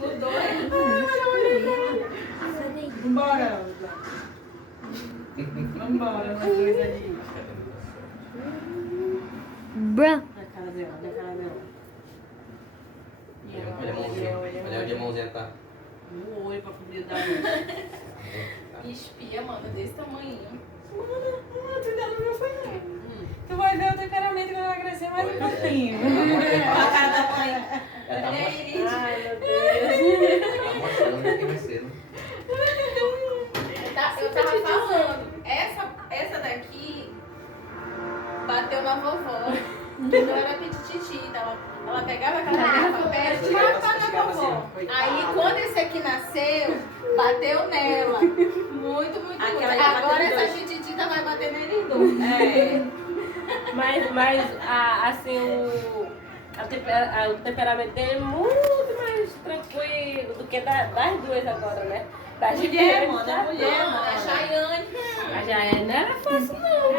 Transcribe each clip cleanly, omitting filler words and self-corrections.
Mudou, Vambora. Vambora, uma coisa ali. Bran. Olha a cara dela, olha a cara dela. Olha a mãozinha. Olha onde a mãozinha tá. No olho pra poder dar isso. espia, mano, desse tamanho. Mano, tu ainda não viu, foi não. Tu vai ver o temperamento quando ela crescer mais um pouquinho. A cara da mãe. Ela tá mostrando. Ai, meu Deus. Tá mostrando o que vai ser, né? Eu tava falando, essa daqui bateu na vovó. Não era pitititi, então ela pegava aquela garrafa perto e matava na vovó. Aí quando esse aqui nasceu, bateu nela. Muito, muito, Aquela muito. ia bater Agora nos essa dois. pititita vai bater neles dois. É. Mas assim, o temperamento dele é muito mais tranquilo do que das duas agora, né? Da Mulher, Gigante, mano, tá? é mulher, Não, mano. a Chayane. A Jaé não era fácil, não.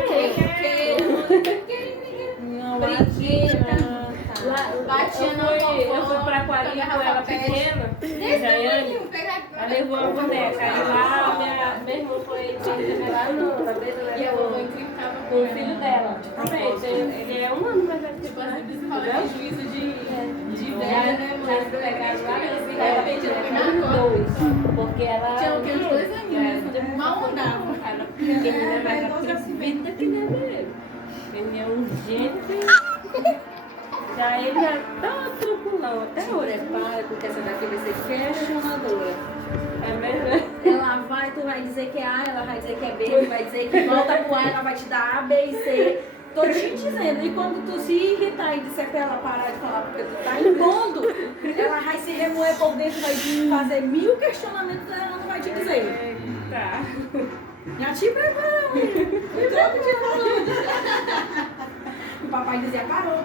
Não, Brinquedo. Batia na Eu fui vovó, pra Aquarinha com ela pequena, a Jaiane. Ela levou a boneca. Aí lá, minha irmã foi lá no cabeça E a da vovó encrencava com o filho dela. Também, ele é um ano mais velho que Tipo eu. assim, principalmente juízo de velho, Já né, mãe? pegaram lá, Assim, ela ela pedia pra pegar pegou agora. dois. Porque ela. Tinha o quê? Uns 2 aninhos. Mal andava. Ela pequena, mas ela precipita que nem ele. Ele é um gênio. Já ele já tá truculão até hoje. Prepara, porque essa daqui vai ser questionadora. É mesmo? Ela vai, tu vai dizer que é A, ela vai dizer que é B, tu vai dizer que volta pro A, ela vai te dar A, B e C. Tô te dizendo, e quando tu se irritar e disser pra ela parar de falar porque tu tá impondo, ela vai se remoer por dentro, vai te fazer 1000 questionamentos e ela não vai te dizer. Tá. Já te prepara, mulher. Eu tô te falando. O papai dizia, parou.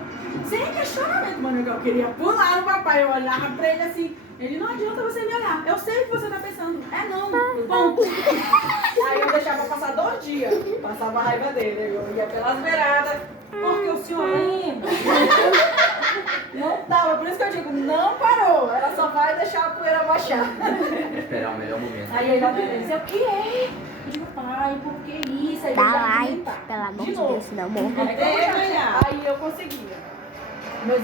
Sem questionamento, mano. Eu queria pular no papai. Eu olhava pra ele assim. Ele, não adianta você me olhar. Eu sei o que você tá pensando. É não. Ponto. Aí eu deixava passar 2 dias. Passava a raiva dele. Eu ia pelas beiradas. Porque o senhor lembra? Não tava. Por isso que eu digo, não parou. Ela só vai deixar a poeira baixar. Esperar o melhor momento. Aí ele vai dizer, o que é? Eu digo, pai, por que isso? Aí ele Dá vai like, argumentar. pelo amor de novo. Deus, senão eu morro. Aí eu conseguia. Meus